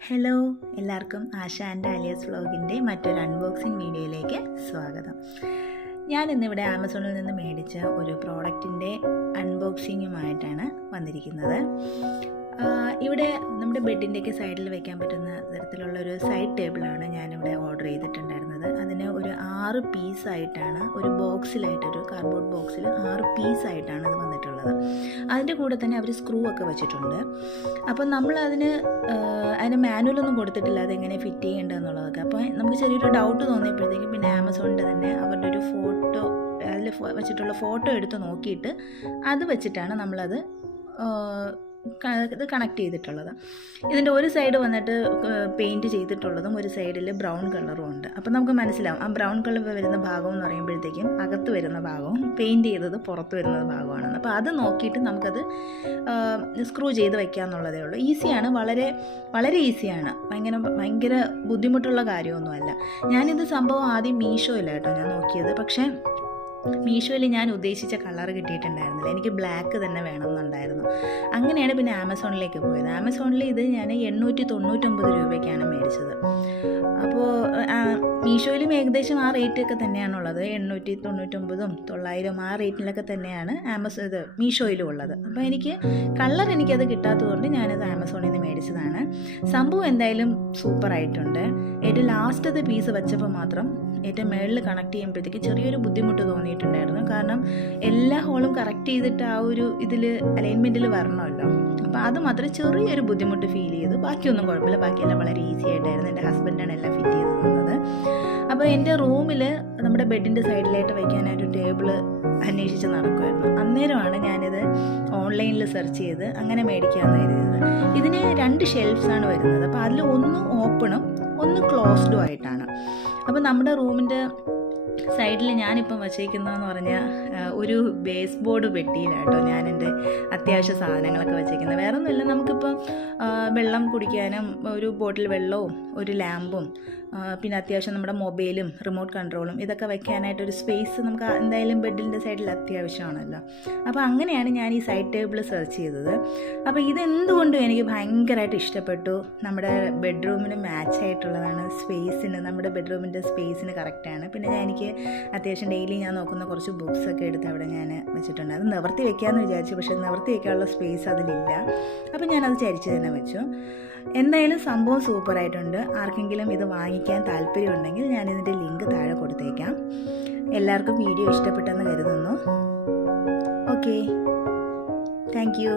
Hello, എല്ലാവർക്കും ആശ and Alia's വ്ലോഗിൻ്റെ മറ്റൊരു unboxing വീഡിയോയിലേക്ക് സ്വാഗതം. ഞാൻ ഇന്നിവിടെ ആമസോണിൽ നിന്ന് മേടിച്ച ഒരു പ്രോഡക്റ്റിൻ്റെ അൺബോക്സിങ്ങുമായിട്ടാണ് വന്നിരിക്കുന്നത്. ഇവിടെ നമ്മുടെ ബെഡിൻ്റെയൊക്കെ സൈഡിൽ വെക്കാൻ പറ്റുന്ന തരത്തിലുള്ള ഒരു സൈഡ് ടേബിളാണ് ഞാനിവിടെ ഓർഡർ ചെയ്തിട്ടുണ്ടായിരുന്നത്. അതിന് ഒരു 6 പീസായിട്ടാണ്, ഒരു ബോക്സിലായിട്ടൊരു കാർഡ്ബോർഡ് ബോക്സിൽ 6 പീസായിട്ടാണ് അത് വന്നിട്ടുള്ളത്. അതിൻ്റെ കൂടെ തന്നെ അവർ സ്ക്രൂ ഒക്കെ വെച്ചിട്ടുണ്ട്. അപ്പം നമ്മളതിന് മാനുവലൊന്നും കൊടുത്തിട്ടില്ല അതെങ്ങനെ ഫിറ്റ് ചെയ്യേണ്ടതെന്നുള്ളതൊക്കെ. അപ്പോൾ നമുക്ക് ചെറിയൊരു ഡൗട്ട് തോന്നിയപ്പോഴത്തേക്കും പിന്നെ ആമസോണിൻ്റെ തന്നെ അവരുടെ ഒരു ഫോട്ടോ, അതിൽ വെച്ചിട്ടുള്ള ഫോട്ടോ എടുത്ത് നോക്കിയിട്ട് അത് വെച്ചിട്ടാണ് നമ്മളത് ഇത് കണക്ട് ചെയ്തിട്ടുള്ളത്. ഇതിൻ്റെ ഒരു സൈഡ് വന്നിട്ട് പെയിൻറ്റ് ചെയ്തിട്ടുള്ളതും ഒരു സൈഡിൽ ബ്രൗൺ കളറും ഉണ്ട്. അപ്പോൾ നമുക്ക് മനസ്സിലാവും ആ ബ്രൗൺ കളർ വരുന്ന ഭാഗം എന്ന് പറയുമ്പോഴത്തേക്കും അകത്ത് വരുന്ന ഭാഗവും പെയിൻറ്റ് ചെയ്തത് പുറത്ത് വരുന്ന ഭാഗമാണെന്ന്. അപ്പോൾ അത് നോക്കിയിട്ട് നമുക്കത് സ്ക്രൂ ചെയ്ത് വയ്ക്കാമെന്നുള്ളതേ ഉള്ളൂ. ഈസിയാണ്, വളരെ വളരെ ഈസിയാണ്, ഭയങ്കര ബുദ്ധിമുട്ടുള്ള കാര്യമൊന്നുമല്ല. ഞാനിത് സംഭവം ആദ്യം മീഷോയിലാട്ടോ ഞാൻ നോക്കിയത്. പക്ഷേ മീഷോയിൽ ഞാൻ ഉദ്ദേശിച്ച കളർ കിട്ടിയിട്ടുണ്ടായിരുന്നില്ല, എനിക്ക് ബ്ലാക്ക് തന്നെ വേണമെന്നുണ്ടായിരുന്നു. അങ്ങനെയാണ് പിന്നെ ആമസോണിലേക്ക് പോയത്. ആമസോണിൽ ഇത് ഞാൻ 899 രൂപയ്ക്കാണ് മേടിച്ചത്. അപ്പോൾ മീഷോയിലും ഏകദേശം ആ റേറ്റൊക്കെ തന്നെയാണുള്ളത്, 899ഉം 900 ആ റേറ്റിലൊക്കെ തന്നെയാണ് മീഷോയിലും ഉള്ളത്. അപ്പോൾ എനിക്കത് കിട്ടാത്തതുകൊണ്ട് ഞാനത് ആമസോണിൽ നിന്ന് മേടിച്ചതാണ്. സംഭവം എന്തായാലും സൂപ്പറായിട്ടുണ്ട്. ഏറ്റവും ലാസ്റ്റത്തെ പീസ് വെച്ചപ്പോൾ മാത്രം ഏറ്റവും മേളിൽ കണക്ട് ചെയ്യുമ്പോഴത്തേക്ക് ചെറിയൊരു ബുദ്ധിമുട്ട് തോന്നിയിട്ടുണ്ടായിരുന്നു. കാരണം എല്ലാ ഹോളും കറക്റ്റ് ചെയ്തിട്ട് ആ ഒരു ഇതിൽ അലൈൻമെൻറ്റിൽ വരണമല്ലോ. അപ്പോൾ അത് മാത്രമേ ചെറിയൊരു ബുദ്ധിമുട്ട് ഫീൽ ചെയ്തു. ബാക്കിയൊന്നും കുഴപ്പമില്ല, ബാക്കിയെല്ലാം വളരെ ഈസി ആയിട്ടായിരുന്നു. എൻ്റെ ഹസ്ബൻഡാണ് എല്ലാം ഫിറ്റ് ചെയ്ത് തന്നത്. അപ്പോൾ എൻ്റെ റൂമിൽ നമ്മുടെ ബെഡിൻ്റെ സൈഡിലായിട്ട് വയ്ക്കാനായിട്ട് ടേബിൾ അന്വേഷിച്ച് നടക്കുമായിരുന്നു. അന്നേരമാണ് ഞാനിത് ഓൺലൈനിൽ സെർച്ച് ചെയ്ത് അങ്ങനെ മേടിക്കാമെന്ന് കരുതിയത്. ഇതിന് 2 ഷെൽഫ്സാണ് വരുന്നത്. അപ്പോൾ അതിൽ ഒന്ന് ഓപ്പണും ഒന്ന് ക്ലോസ്ഡും ആയിട്ടാണ്. അപ്പോൾ നമ്മുടെ റൂമിൻ്റെ സൈഡിൽ ഞാനിപ്പം വച്ചേക്കുന്നതെന്ന് പറഞ്ഞാൽ ഒരു ബേസ് ബോർഡ് പെട്ടിയിലാട്ടോ ഞാൻ എൻ്റെ അത്യാവശ്യ സാധനങ്ങളൊക്കെ വച്ചേക്കുന്നത്. വേറെ ഒന്നുമില്ല, നമുക്കിപ്പം വെള്ളം കുടിക്കാനും ഒരു ബോട്ടിൽ വെള്ളവും ഒരു ലാമ്പും പിന്നെ അത്യാവശ്യം നമ്മുടെ മൊബൈലും റിമോട്ട് കൺട്രോളും ഇതൊക്കെ വയ്ക്കാനായിട്ടൊരു സ്പേസ് നമുക്ക് എന്തായാലും ബെഡിൻ്റെ സൈഡിൽ അത്യാവശ്യമാണല്ലോ. അപ്പോൾ അങ്ങനെയാണ് ഞാൻ ഈ സൈഡ് ടേബിൾ സെർച്ച് ചെയ്തത്. അപ്പോൾ ഇതെന്തുകൊണ്ടും എനിക്ക് ഭയങ്കരമായിട്ട് ഇഷ്ടപ്പെട്ടു. നമ്മുടെ ബെഡ്റൂമിന് മാച്ച് ആയിട്ടുള്ളതാണ്, നമ്മുടെ ബെഡ്റൂമിൻ്റെ സ്പേസിന് കറക്റ്റാണ്. പിന്നെ എനിക്ക് അത്യാവശ്യം ഡെയിലി ഞാൻ നോക്കുന്ന കുറച്ച് ബുക്സൊക്കെ എടുത്ത് അവിടെ ഞാൻ വെച്ചിട്ടുണ്ട്. അത് നിവർത്തി വെക്കാമെന്ന് വിചാരിച്ചു, പക്ഷേ നിവർത്തി വയ്ക്കാനുള്ള സ്പേസ് അതിലില്ല. അപ്പോൾ ഞാനത് ചരിച്ച് തന്നെ വെച്ചു. എന്തായാലും സംഭവം സൂപ്പറായിട്ടുണ്ട്. ആർക്കെങ്കിലും ഇത് വാങ്ങിക്കാൻ താല്പര്യമുണ്ടെങ്കിൽ ഞാനിതിൻ്റെ ലിങ്ക് താഴെ കൊടുത്തേക്കാം. എല്ലാവർക്കും വീഡിയോ ഇഷ്ടപ്പെട്ടെന്ന് കരുതുന്നു. Okay, thank you.